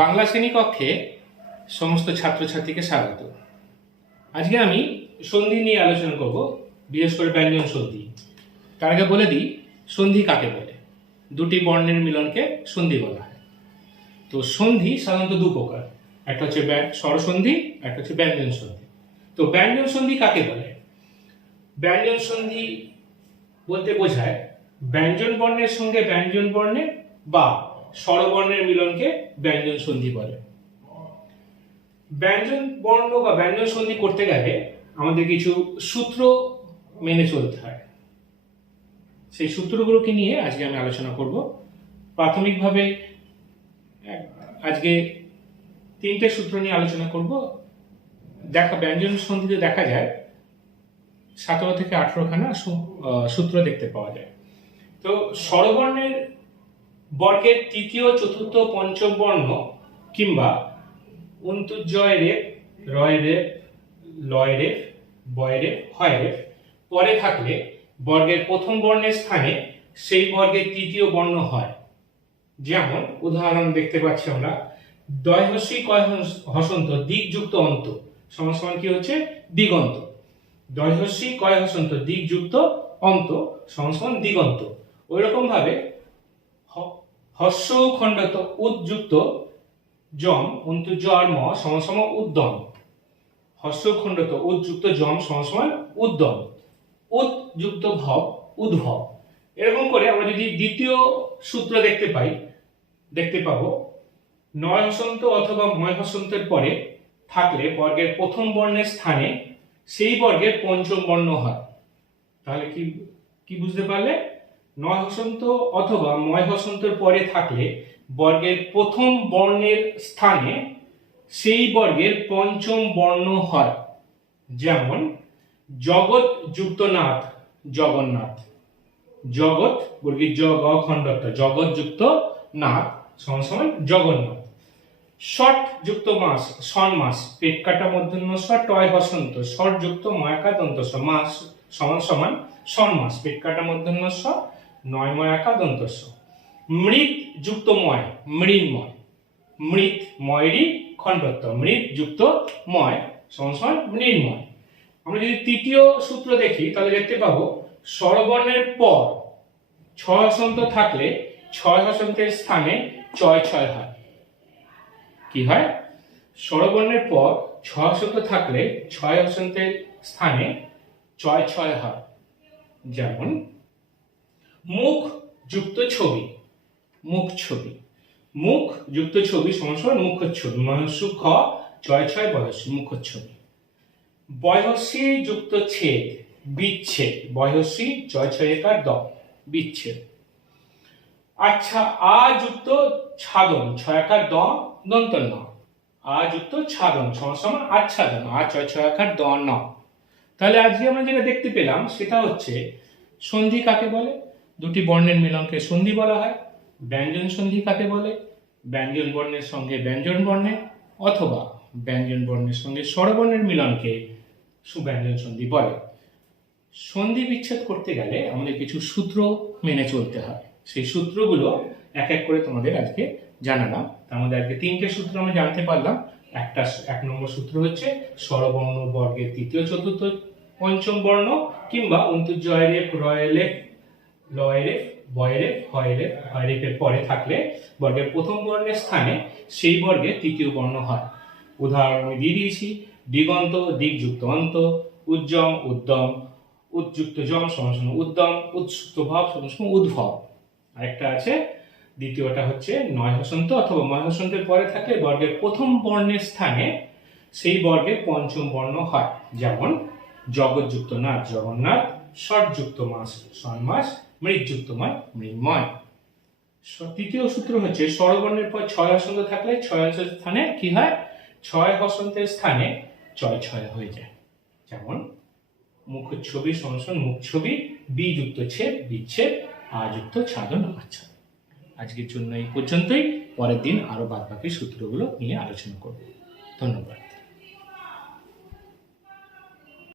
বাংলা শ্রেণীকক্ষে সমস্ত ছাত্রছাত্রীকে স্বাগত। আজকে আমি সন্ধি নিয়ে আলোচনা করব, বিশেষ করে ব্যঞ্জন সন্ধি। তার আগে বলে দিই সন্ধি কাকে বলে। দুটি বর্ণের মিলনকে সন্ধি বলা হয়। তো সন্ধি সাধারণত দু প্রকার, একটা হচ্ছে স্বরসন্ধি, একটা হচ্ছে ব্যঞ্জন সন্ধি। তো ব্যঞ্জন সন্ধি কাকে বলে? ব্যঞ্জন সন্ধি বলতে বোঝায় ব্যঞ্জন বর্ণের সঙ্গে ব্যঞ্জন বর্ণের বা স্বরবর্ণের মিলনকে ব্যঞ্জন সন্ধি বলে। ব্যঞ্জন বর্ণ বা ব্যঞ্জন সন্ধি করতে গেলে আমাদের কিছু সূত্র মেনে চলতে হয়। সেই সূত্রগুলোকে নিয়ে আজকে আমি আলোচনা করব। প্রাথমিকভাবে আজকে তিনটে সূত্র নিয়ে আলোচনা করব। ব্যঞ্জন সন্ধিতে দেখা যায় 17 থেকে 18 খানা সূত্র দেখতে পাওয়া যায়। তো স্বরবর্ণের বর্গের তৃতীয়, চতুর্থ, পঞ্চম বর্ণ কিংবা অন্তুজয় রেফ, রয় রেফ, লয় রেফ, বয় রেফ, হয় রেফ পরে থাকলে বর্গের প্রথম বর্ণের স্থানে সেই বর্গের তৃতীয় বর্ণ হয়। যেমন উদাহরণ দেখতে পাচ্ছি আমরা, দয় হস্যি কয় হসন্ত দিকযুক্ত অন্ত সমান সমান কি হচ্ছে? দিগন্ত। দয় হস্যি কয় হসন্ত দিকযুক্ত অন্ত সমান সমান দিগন্ত। ওই রকম ভাবে হস্য খণ্ডত উদ্যুক্ত যম অন্তুজয় ম সমান সমান উদ্যম। হস্য খণ্ডত উদ্যুক্ত যম সমান সমান উদ্যম। উদ্যুক্ত ভব উদ্ভব। এরকম করে আমরা যদি দ্বিতীয় সূত্র দেখতে পাবো, নয় হসন্ত অথবা ময় হসন্তের পরে থাকলে বর্গের প্রথম বর্ণের স্থানে সেই বর্গের পঞ্চম বর্ণ হয়। তাহলে কি বুঝতে পারলে? নয় হসন্ত অথবা ময় হসন্তের পরে থাকলে বর্গের প্রথম বর্ণের স্থানে সেই বর্গের পঞ্চম বর্ণ হয়। যেমন জগৎ যুক্ত নাথ জগন্নাথ। জগৎ বর্গীর জগ খণ্ডত জগৎ যুক্ত নাথ সমান সমান জগন্নাথ। ষট যুক্ত মাস সন্মাস পেট কাটা মূর্ধন্য ষ টয় হসন্ত ষট যুক্ত ময়াকা দন্ত স মাস সমান সমান সন্মাস পেট কাটা মূর্ধন্য স নয় ময়াকা দন্ত স। মৃত যুক্ত ময় মৃন্ময়। মৃত ময়েরই খণ্ডত্ব মৃত যুক্ত ময় সমান সমান মৃন্ময়। আমরা যদি তৃতীয় সূত্র দেখি তাহলে দেখতে পাবো স্বরবর্ণের পর ছয় হসন্ত থাকলে ছয় হসন্তের স্থানে চয় ছয় হয়। কি হয়? স্বরবর্ণের পর ছয় হসন্ত থাকলে ছয় হসন্তের স্থানে চয় ছয় হয়। যেমন মুখ যুক্ত ছবি মুখ ছবি। মুখ যুক্ত ছবি সমান সমান মুখচ্ছবি। মহস্যু খ ছয় ছয় বয়স্যি মুখচ্ছবি। বয়স্যি যুক্ত ছেদ বিচ্ছেদ। বয়স্যি ছয় ছয় একার দ বিচ্ছেদ। আচ্ছা, আ যুক্ত ছাদন ছয় একার দ দন্ত ন। আ যুক্ত ছাদন সমান সমান আচ্ছাদন আ ছয় ছয় একার দ ন। তাহলে আজকে আমরা যেটা দেখতে পেলাম সেটা হচ্ছে সন্ধি কাকে বলে। দুটি বর্ণের মিলনকে সন্ধি বলা হয়। ব্যঞ্জন সন্ধি কাকে বলে? ব্যঞ্জন বর্ণের সঙ্গে ব্যঞ্জন বর্ণের অথবা ব্যঞ্জন বর্ণের সঙ্গে স্বরবর্ণের মিলনকে সুব্যঞ্জন সন্ধি বলে। সন্ধি বিচ্ছেদ করতে গেলে আমাদের কিছু সূত্র মেনে চলতে হয়। সেই সূত্রগুলো এক এক করে তোমাদের আজকে জানালাম। তার মধ্যে আজকে তিনটে সূত্র আমরা জানতে পারলাম। এক নম্বর সূত্র হচ্ছে স্বরবর্ণ বর্গের তৃতীয়, চতুর্থ, পঞ্চম বর্ণ কিংবা অন্তুজয় রেফ, রয় রেফ, লয় রেফ, বয় রেফ, হয় রেফ, হয় রেফের পরে থাকলে বর্গের প্রথম বর্ণের স্থানে সেই বর্গের তৃতীয় বর্ণ হয়। উদাহরণ আমি দিয়ে দিয়েছি, দিগন্ত দিকযুক্ত অন্ত, উজ্জম উদ্যম, উদ্যুক্ত যম সমান সমান উদ্যম, উৎসুক্ত ভাব সমান সমান উদ্ভব। আরেকটা আছে, দ্বিতীয়টা হচ্ছে নয় হসন্ত অথবা ময় হসন্তের পরে থাকলে বর্গের প্রথম বর্ণের স্থানে সেই বর্গের পঞ্চম বর্ণ হয়। যেমন জগৎযুক্ত নাথ জগন্নাথ, ষটযুক্ত মাস সন্মাস, মৃতযুক্ত ময় মৃন্ময়। তৃতীয় সূত্র হচ্ছে স্বরবর্ণের পর ছয় হসন্ত থাকলে ছয় হসন্তের স্থানে কি হয়? ছয় হসন্তের স্থানে ছয় ছয় হয়ে যায়। যেমন মুখচ্ছবি সমান সমান মুখ ছবি, বি যুক্ত ছেদ বিচ্ছেদ, আ যুক্ত ছাদন আচ্ছাদন। আজকের জন্য এই পর্যন্তই। পরের দিন আরো বাদ বাকি সূত্রগুলো নিয়ে আলোচনা করব। ধন্যবাদ।